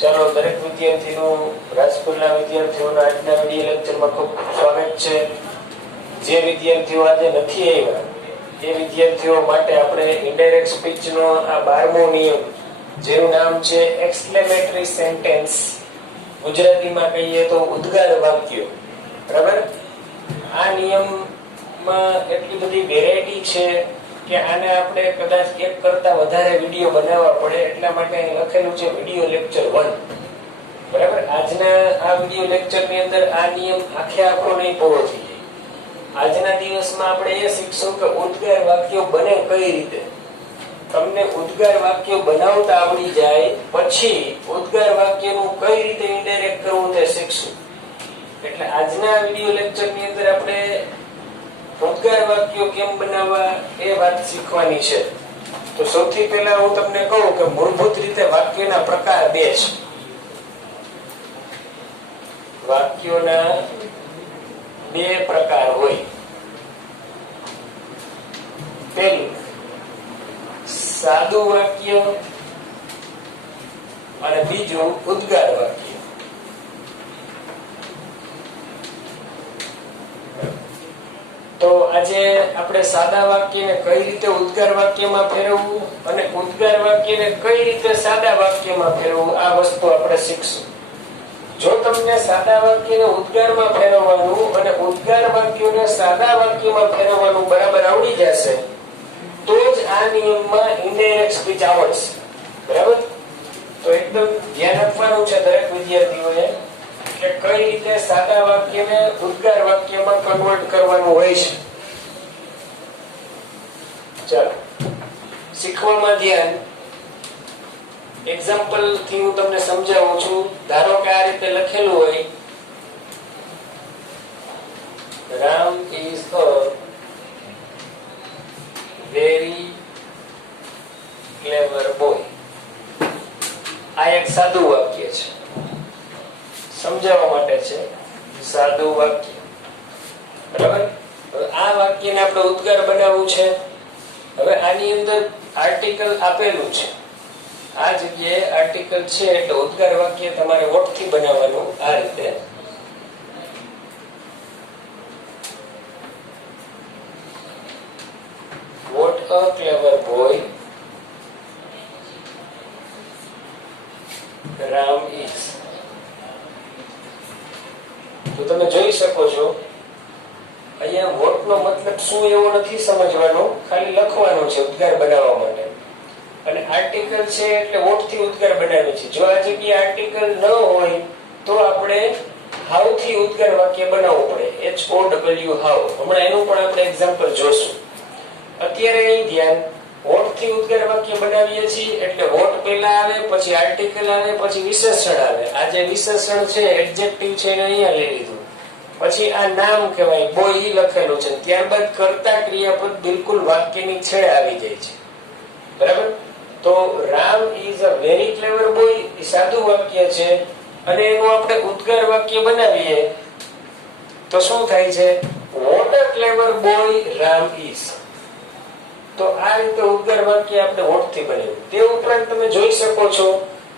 ચાલો દરેક વિદ્યાર્થીનું રાજકોટના વિદ્યાર્થીઓના આજના વિડિયો લેક્ચરમાં ખૂબ સ્વાગત છે. જે વિદ્યાર્થીઓ આજે નથી આવ્યા એ વિદ્યાર્થીઓ માટે આપણે ઇનડાયરેક્ટ સ્પીચનો આ 12મો નિયમ જેનું નામ છે એક્સક્લેમેટરી સેન્ટેન્સ, ગુજરાતીમાં કહીએ તો ઉદ્ગાર વાક્યો. બરાબર? આ નિયમમાં એટલી બધી વેરાયટી છે કે આને આપણે કદાચ એક કરતા વધારે વિડિયો બનાવવા પડે, એટલા માટે અહીં લખેલું છે વિડિયો લેક્ચર 1. બરાબર? આજના આ વિડિયો લેક્ચરની અંદર આ નિયમ આખો નહીં પૂરો થઈ જાય. આજના દિવસમાં આપણે એ શીખશું કે ઉદ્ગાર વાક્યો બને કઈ રીતે. તમને ઉદ્ગાર વાક્યો બનાવતા આવડી જાય પછી ઉદ્ગાર વાક્યનું કઈ રીતે ઇનડાયરેક્ટ કરવું તે શીખશું. એટલે આજના વિડિયો લેક્ચરની અંદર આપણે ઉદ્ગાર વાક્યો કેમ બનાવવા એ વાત શીખવાની છે. તો સૌથી પહેલા હું તમને કહું કે મૂળભૂત રીતે વાક્યના પ્રકાર 2 છે. વાક્યોના 2 પ્રકાર હોય. પહેલું સાદું વાક્ય અને બીજું ઉદ્ગાર વાક્ય. તો આજે આપણે સાદા વાક્યને કઈ રીતે ઉદ્ગાર વાક્યમાં ફેરવવું અને ઉદ્ગાર વાક્યને કઈ રીતે સાદા વાક્યમાં ફેરવવું આ વસ્તુ આપણે શીખશું. જો તમને સાદા વાક્યને ઉદ્ગારમાં ફેરવવાનું અને ઉદ્ગાર વાક્યને સાદા વાક્યમાં ફેરવવાનું બરાબર આવડી જશે તો જ આ નિયમમાં ઇનડાયરેક્ટ સ્પીચ આવડશે. બરાબર? તો એકદમ ધ્યાન આપવાનું છે દરેક વિદ્યાર્થીઓએ કે કઈ રીતે સાદા વાક્યને ઉદ્ગાર વાક્યમાં કન્વર્ટ કરવાનું હોય છે. ચાલો શીખવામાં ધ્યાન. એક્ઝામ્પલ થી હું તમને સમજાવું છું. ધારો કે આ રીતે લખેલું હોય, Ram is a very clever boy. આ એક સાદું વાક્ય છે, સમજાવવા માટે છે. સાદું વાક્ય. બરાબર? આ વાક્યને આપણે ઉદ્ગાર બનાવવું છે. હવે આની અંદર આર્ટિકલ આપેલું છે, આ જગ્યાએ આર્ટિકલ છે એટલે ઉદ્ગાર વાક્ય તમારે વોટથી બનાવવાનું. આ રીતે What a clever boy Ram is. તો તમે જોઈ શકો છો અહીંયા વોટ નો મતલબ શું એવો નથી સમજવાનો, ખાલી લખવાનો છે ઉદ્ગાર બનાવવા માટે. અને આર્ટિકલ છે એટલે વોટ થી ઉદ્ગાર બનાવે છે. જો આ જગ્યાએ આર્ટિકલ ન હોય તો આપણે હાઉ થી ઉદ્ગાર વાક્ય બનાવવું પડે. HOW how. હમણાં એનું પણ આપણે એક્ઝામ્પલ જોશું. અત્યારે અહીં ધ્યાન, વોટ થી ઉદ્ગાર વાક્ય બનાવીએ છીએ એટલે વોટ પહેલા આવે, પછી આર્ટિકલ આવે, પછી વિશેષણ આવે. આ જે વિશેષણ છે એડજેક્ટિવ છે એને અહીંયા લઈ લીધું. પછી આ નામ કહેવાય, બોય લખેલું છે. ત્યારબાદ કર્તા ક્રિયાપદ બિલકુલ વાક્યની છેડે આવી જાય છે. બરાબર? તો Ram is a very clever boy એ સાદું વાક્ય છે અને એનું આપણે ઉદ્ગાર વાક્ય બનાવીએ તો શું થાય છે? What a clever boy Ram is. તો આ રીતે ઉદ્ગાર વાક્ય આપણે વોટ થી બનાવ્યું. તે ઉપરાંત તમે જોઈ શકો છો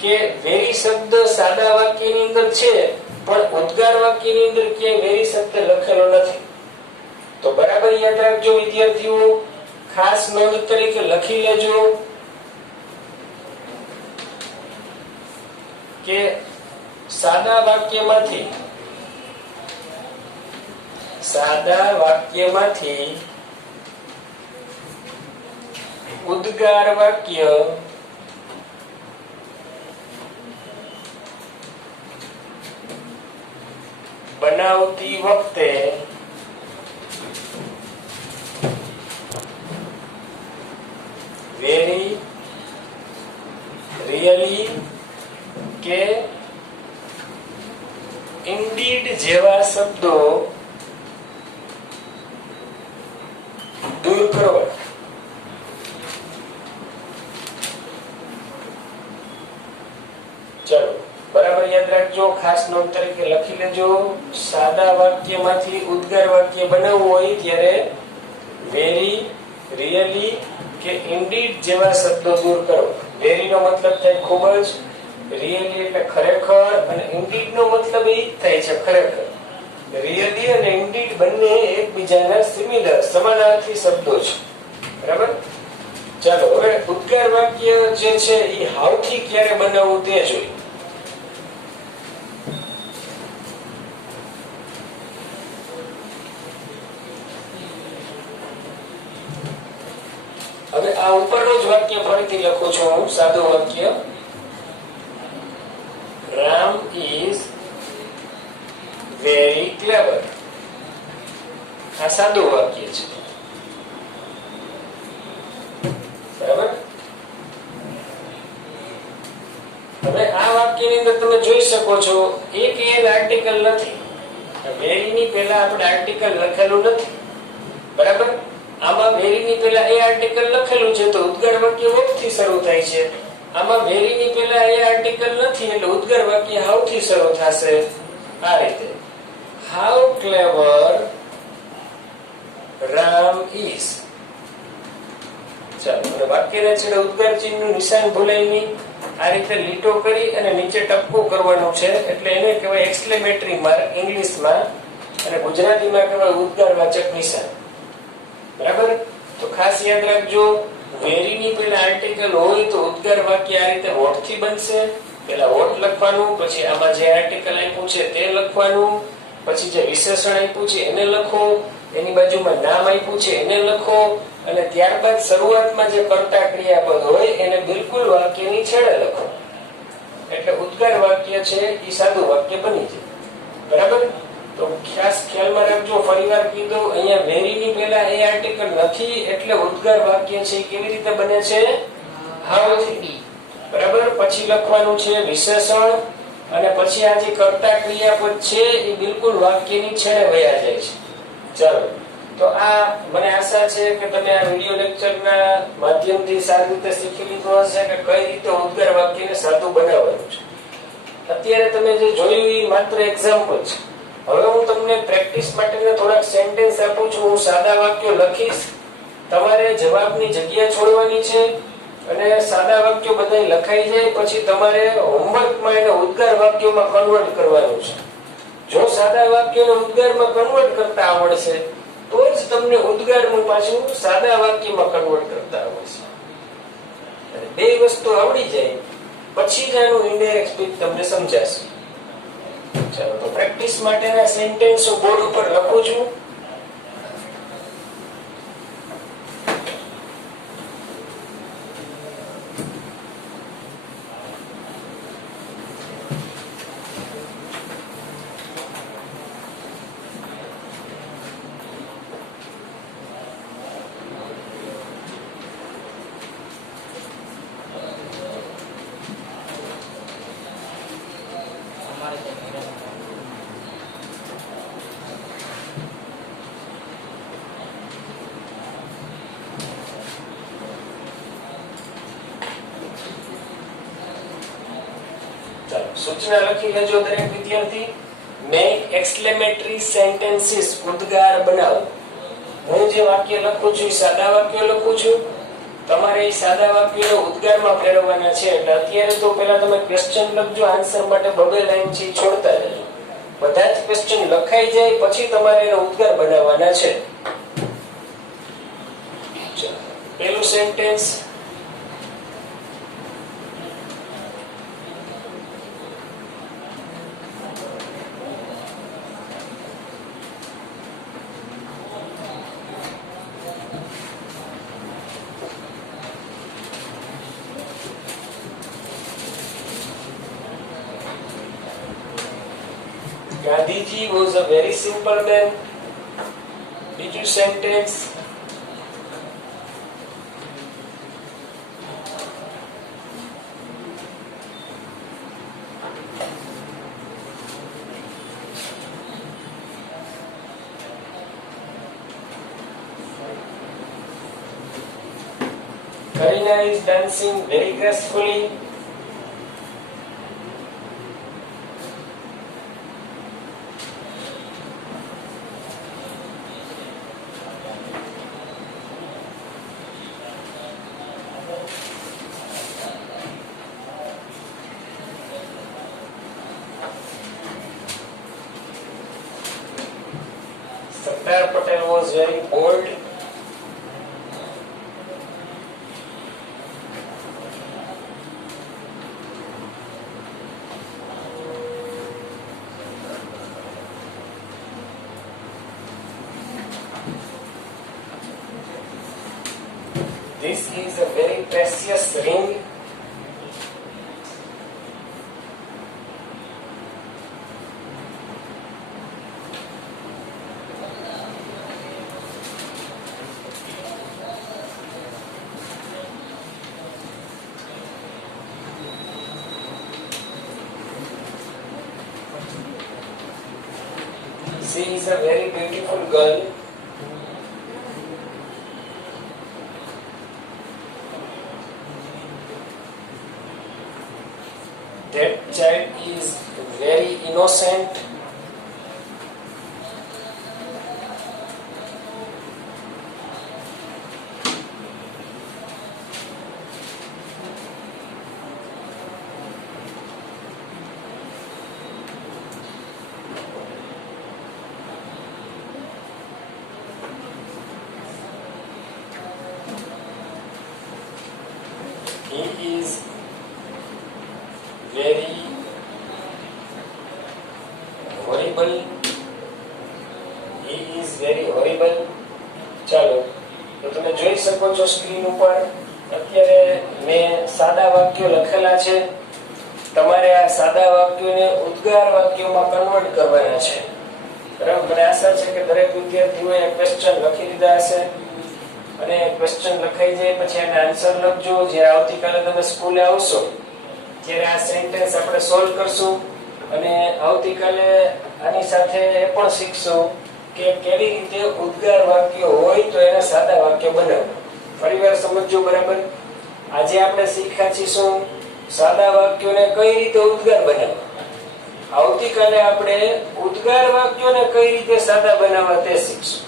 કે વેરી શબ્દ સાદા વાક્યની અંદર છે પણ ઉદ્ગાર વાક્યની અંદર ક્યાંય વેરી શબ્દ લખેલો નથી. તો બરાબર યાદ રાખજો વિદ્યાર્થીઓ, ખાસ નોંધ તરીકે લખી લેજો કે સાદા વાક્યમાંથી ઉદ્ગાર વાક્ય બનાવતી વખતે વેરી, રિયલી કે ઇન્ડીડ જેવા શબ્દો દૂર કરવા. ચલો બરાબર યાદ રાખજો, ખાસ નોંધ તરીકે લખી લેજો. સાદા વાક્યમાંથી ઉદ્ગાર વાક્ય બનાવવું હોય ત્યારે વેરી, રિયલી કે ઇન્ડીડ જેવા શબ્દો દૂર કરો. વેરી નો મતલબ થાય ખૂબ જ, રિયલી એટલે ખરેખર, અને ઇન્ડીડ નો મતલબ એ જ થાય છે ખરેખર. રિયલી અને ઇન્ડીડ બંને એકબીજાના સિમિલર સમાનાર્થી શબ્દો છે. બરાબર. ચાલો હવે ઉદ્ગાર વાક્ય જે છે એ હાઉ થી ક્યારે બનાવવું તે જોઈએ. હવે આ ઉપરનું જ વાક્ય ફરીથી લખું છું હું, સાદું વાક્ય. રામ ઇઝ વેરી ક્લેવર. આ સાદું વાક્ય છે. બરાબર. હવે આ વાક્યની અંદર તમે જોઈ શકો છો એક એન આર્ટિકલ નથી. વેરી ની પહેલા આપણે આર્ટિકલ લખેલું નથી. બરાબર. આમાં વેરી ની પહેલા એ આર્ટિકલ લખેલું છે તો ઉદ્ગાર વાક્ય વર્બ થી શરૂ થાય છે. આમાં વેરી ની પહેલા એ આર્ટિકલ નથી એટલે ઉદ્ગાર વાક્ય હાઉ થી શરૂ થશે. આ રીતે હાઉ ક્લેવર રામ ઇઝ. ચાલો વાક્યના છેડે ઉદ્ગાર ચિહ્નનું નિશાન ભૂલાય નહીં. આ રીતે લીટો કરી અને નીચે ટપકો કરવાનો છે એટલે એને કહેવાય એક્સક્લેમેટરી માર્ક ઇંગ્લિશમાં, અને ગુજરાતીમાં કહેવાય ઉદ્ગાર વાચક નિશાન. બરાબર. તો ખાસ યાદ રાખજો, વેરી ની પહેલા આર્ટિકલ હોય તો ઉદ્ગાર વાક્ય આ રીતે વોટ થી બનશે. પહેલા વોટ લખવાનું, પછી આમાં જે આર્ટિકલ આપ્યું છે તે લખવાનું, પછી જે વિશેષણ આપ્યું છે એને લખો, એની બાજુમાં નામ આપ્યું છે એને લખો, અને ત્યારબાદ શરૂઆતમાં જે કર્તા ક્રિયાપદ હોય એને બિલકુલ વાક્યની છેડે લખો. એટલે ઉદ્ગાર વાક્ય છે એ સાદું વાક્ય બની જાય. બરાબર. તો ખાસ ખ્યાલમાં રાખજો, ફરીવાર કીધું, અહીંયા વેરી ની પહેલા એ આર્ટિકલ નથી એટલે ઉદ્ગાર વાક્ય છે કેવી રીતે બને છે? હાઉ થી. બરાબર. પછી લખવાનું છે વિશેષણ, અને પછી આ જે કર્તા ક્રિયાપદ છે એ બિલકુલ વાક્યની છેડે વયા જાય છે. ચાલો, તો આ મને આશા છે કે તમે આ વિડિયો લેક્ચરના માધ્યમથી સારી રીતે શીખી લીધું હશે કે કઈ રીતે ઉદ્ગાર વાક્યને સાદું બનાવવાનું છે. અત્યારે તમે જે જોયું એ માત્ર એક્ઝામ્પલ છે. હવે હું તમને પ્રેક્ટિસ માટેના થોડાક સેન્ટેન્સ આપું છું. હું સાદા વાક્યો લખીશ, તમારે જવાબની જગ્યા છોડવાની છે, અને સાદા વાક્યો બધા લખાઈ જાય પછી તમારે હોમવર્કમાં એને ઉદ્ગાર વાક્યોમાં કન્વર્ટ કરવાનું છે. જો સાદા વાક્યને ઉદ્ગારમાં કન્વર્ટ કરતા આવડશે તો જ તમને ઉદ્ગારનું પાછું સાદા વાક્યમાં કન્વર્ટ કરતા આવડશે. બે વસ્તુ આવડી જાય પછી જ આનું ઇનડાયરેક્ટ સ્પીચ તમને સમજાશે. ચાલો, તો પ્રેક્ટિસ માટેના સેન્ટેન્સ હું બોર્ડ ઉપર લખું છું. સૂચના લખી લેજો દરેક વિદ્યાર્થી. Make exclamatory sentences. ઉદ્ગાર બનાવો. હું જે વાક્ય લખું છું એ સાદા વાક્ય લખું છું. તમારે એ સાદા વાક્યને ઉદ્ગારમાં ફેરવવાના છે. એટલે અત્યારે તો પહેલા તમે ક્વેશ્ચન લખજો, આન્સર માટે બબે લાઈન છે છોડતા રહેજો. બધા જ ક્વેશ્ચન લખાઈ જાય પછી તમારે એનો ઉદ્ગાર બનાવવાના છે. પહેલું sentence. Gandhiji was a very simple man. બીજું sentence. Karina is dancing very gracefully. Sardar Patel was very bold. This is a very precious ring. She is a very beautiful girl. That child is very innocent. He is very horrible. He is very horrible. ચાલો તો તમે જોઈ શકો છો screen ઉપર અત્યારે મેં સાદા વાક્યો લખેલા છે. તમારે આ સાદા વાક્યોને ઉદ્ગાર વાક્યોમાં કન્વર્ટ કરવાના છે. બરાબર. મને આશા છે કે દરેક વિદ્યાર્થીઓએ ક્વેશ્ચન લખી લીધા હશે અને ક્વેશ્ચન લખાઈ જાય પછી એના આન્સર લખજો. જ્યારે આવતીકાલે તમે સ્કૂલે આવશો ત્યારે આ સેન્ટેન્સ આપણે સોલ્વ કરશું અને આવતીકાલે આની સાથે એ પણ શીખશું કે કેવી રીતે ઉદ્ગાર વાક્ય હોય તો એના સાદા વાક્ય બનાવવા. ફરીવાર સમજજો. બરાબર. આજે આપણે શીખ્યા છીએ સાદા વાક્યોને કઈ રીતે ઉદ્ગાર બનાવવા. આવતીકાલે આપણે ઉદ્ગાર વાક્યોને કઈ રીતે સાદા બનાવવા તે શીખશું.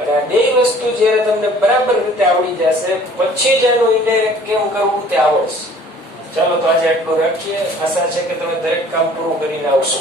અને આ બે વસ્તુ જ્યારે તમને બરાબર રીતે આવડી જશે પછી જ એનું ઇનડાયરેક્ટ કેમ કરવું તે આવડશે. ચાલો તો આજે આટલું રાખીએ. આશા છે કે તમે દરેક કામ પૂરું કરીને આવશો.